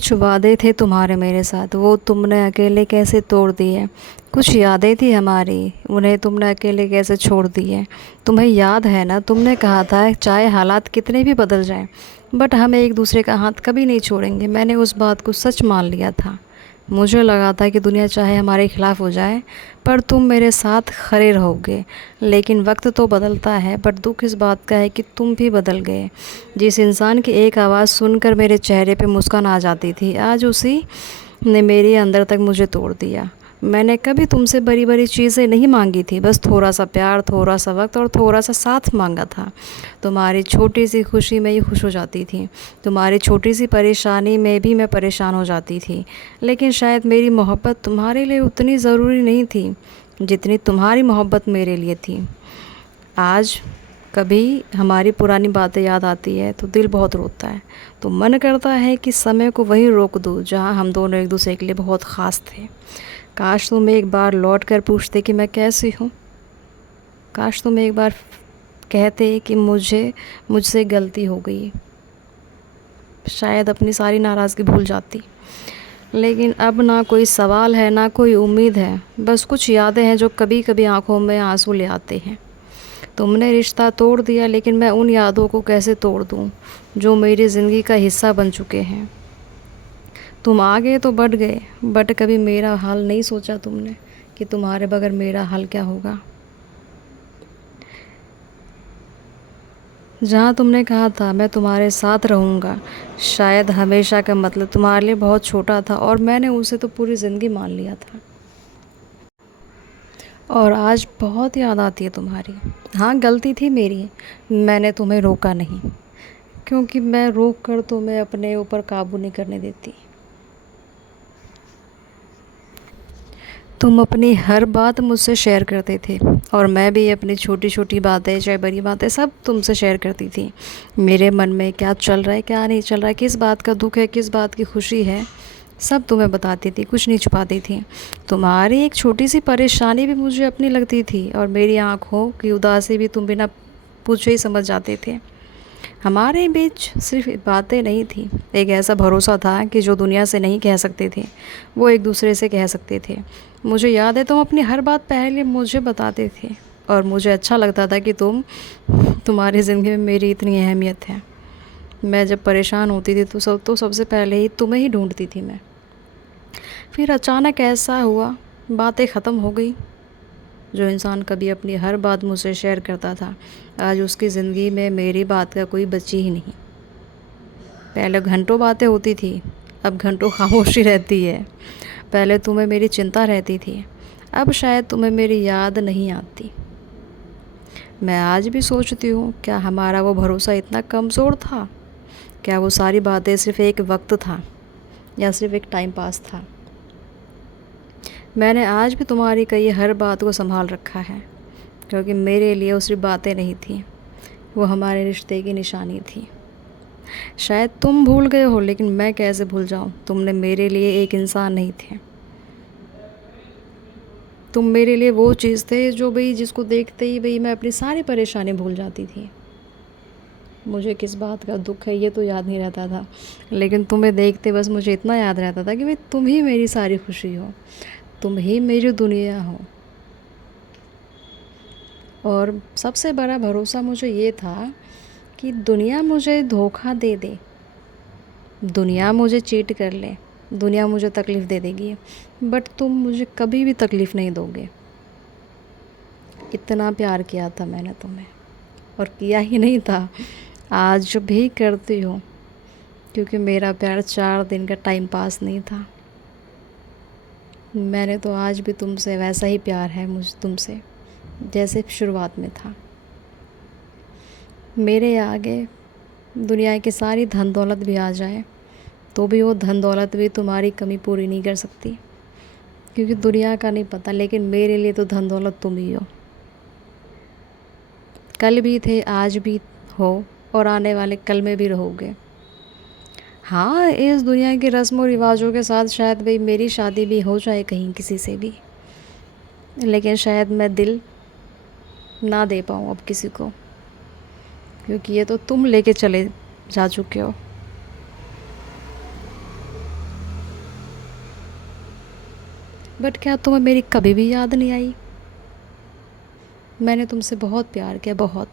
कुछ वादे थे तुम्हारे मेरे साथ, वो तुमने अकेले कैसे तोड़ दिए। कुछ यादें थी हमारी, उन्हें तुमने अकेले कैसे छोड़ दिए। तुम्हें याद है ना, तुमने कहा था चाहे हालात कितने भी बदल जाएं, बट हम एक दूसरे का हाथ कभी नहीं छोड़ेंगे। मैंने उस बात को सच मान लिया था। मुझे लगा था कि दुनिया चाहे हमारे खिलाफ़ हो जाए, पर तुम मेरे साथ खड़े रहोगे। लेकिन वक्त तो बदलता है, बट दुख इस बात का है कि तुम भी बदल गए। जिस इंसान की एक आवाज़ सुनकर मेरे चेहरे पे मुस्कान आ जाती थी, आज उसी ने मेरे अंदर तक मुझे तोड़ दिया। मैंने कभी तुमसे बड़ी बड़ी चीज़ें नहीं मांगी थी, बस थोड़ा सा प्यार, थोड़ा सा वक्त और थोड़ा सा साथ मांगा था। तुम्हारी छोटी सी खुशी में ही खुश हो जाती थी, तुम्हारी छोटी सी परेशानी में भी मैं परेशान हो जाती थी। लेकिन शायद मेरी मोहब्बत तुम्हारे लिए उतनी ज़रूरी नहीं थी जितनी तुम्हारी मोहब्बत मेरे लिए थी। आज कभी हमारी पुरानी बातें याद आती है तो दिल बहुत रोता है। तो मन करता है कि समय को वहीं रोक दूँ जहाँ हम दोनों एक दूसरे के लिए बहुत ख़ास थे। काश तुम एक बार लौट कर पूछते कि मैं कैसी हूँ। काश तुम एक बार कहते कि मुझसे गलती हो गई। शायद अपनी सारी नाराज़गी भूल जाती। लेकिन अब ना कोई सवाल है, ना कोई उम्मीद है, बस कुछ यादें हैं जो कभी कभी आंखों में आंसू ले आते हैं। तुमने रिश्ता तोड़ दिया, लेकिन मैं उन यादों को कैसे तोड़ दूं जो मेरी ज़िंदगी का हिस्सा बन चुके हैं। तुम आ गए तो बढ़ गए, बट कभी मेरा हाल नहीं सोचा तुमने कि तुम्हारे बगैर मेरा हाल क्या होगा। जहाँ तुमने कहा था मैं तुम्हारे साथ रहूँगा, शायद हमेशा का मतलब तुम्हारे लिए बहुत छोटा था, और मैंने उसे तो पूरी ज़िंदगी मान लिया था। और आज बहुत याद आती है तुम्हारी। हाँ, गलती थी मेरी, मैंने तुम्हें रोका नहीं, क्योंकि मैं रोक कर तुम्हें अपने ऊपर काबू नहीं करने देती। तुम अपनी हर बात मुझसे शेयर करते थे, और मैं भी अपनी छोटी छोटी बातें चाहे बड़ी बातें सब तुमसे शेयर करती थी। मेरे मन में क्या चल रहा है, क्या नहीं चल रहा है, किस बात का दुख है, किस बात की खुशी है, सब तुम्हें बताती थी, कुछ नहीं छुपाती थी। तुम्हारी एक छोटी सी परेशानी भी मुझे अपनी लगती थी, और मेरी आँखों की उदासी भी तुम बिना पूछे ही समझ जाते थे। हमारे बीच सिर्फ बातें नहीं थी, एक ऐसा भरोसा था कि जो दुनिया से नहीं कह सकते थे वो एक दूसरे से कह सकते थे। मुझे याद है तुम अपनी हर बात पहले मुझे बताते थे, और मुझे अच्छा लगता था कि तुम्हारी ज़िंदगी में मेरी इतनी अहमियत है। मैं जब परेशान होती थी तो सबसे पहले ही तुम्हें ही ढूंढती थी मैं। फिर अचानक ऐसा हुआ, बातें ख़त्म हो गई। जो इंसान कभी अपनी हर बात मुझसे शेयर करता था, आज उसकी ज़िंदगी में मेरी बात का कोई बची ही नहीं। पहले घंटों बातें होती थी, अब घंटों खामोशी रहती है। पहले तुम्हें मेरी चिंता रहती थी, अब शायद तुम्हें मेरी याद नहीं आती। मैं आज भी सोचती हूँ, क्या हमारा वो भरोसा इतना कमज़ोर था? क्या वो सारी बातें सिर्फ़ एक वक्त था, या सिर्फ़ एक टाइम पास था? मैंने आज भी तुम्हारी कही हर बात को संभाल रखा है, क्योंकि मेरे लिए वो सिर्फ बातें नहीं थी, वो हमारे रिश्ते की निशानी थी। शायद तुम भूल गए हो, लेकिन मैं कैसे भूल जाऊँ। तुमने मेरे लिए एक इंसान नहीं थे, तुम मेरे लिए वो चीज़ थे जो भाई जिसको देखते ही भाई मैं अपनी सारी परेशानी भूल जाती थी। मुझे किस बात का दुख है ये तो याद नहीं रहता था, लेकिन तुम्हें देखते बस मुझे इतना याद रहता था कि भाई तुम ही मेरी सारी खुशी हो, तुम ही मेरी दुनिया हो। और सबसे बड़ा भरोसा मुझे ये था कि दुनिया मुझे धोखा दे दे, दुनिया मुझे चीट कर ले, दुनिया मुझे तकलीफ़ दे देगी, बट तुम मुझे कभी भी तकलीफ़ नहीं दोगे। इतना प्यार किया था मैंने तुम्हें, और किया ही नहीं था, आज भी करती हूँ, क्योंकि मेरा प्यार 4 दिन का टाइम पास नहीं था। मैंने तो आज भी तुमसे वैसा ही प्यार है मुझ तुमसे जैसे शुरुआत में था। मेरे आगे दुनिया की सारी धन दौलत भी आ जाए तो भी वो धन दौलत भी तुम्हारी कमी पूरी नहीं कर सकती, क्योंकि दुनिया का नहीं पता, लेकिन मेरे लिए तो धन दौलत तुम ही हो। कल भी थे, आज भी हो, और आने वाले कल में भी रहोगे। हाँ, इस दुनिया के रस्म और रिवाजों के साथ शायद भाई मेरी शादी भी हो जाए कहीं किसी से भी, लेकिन शायद मैं दिल ना दे पाऊँ अब किसी को, क्योंकि ये तो तुम लेके चले जा चुके हो। बट क्या तुम्हें मेरी कभी भी याद नहीं आई? मैंने तुमसे बहुत प्यार किया, बहुत।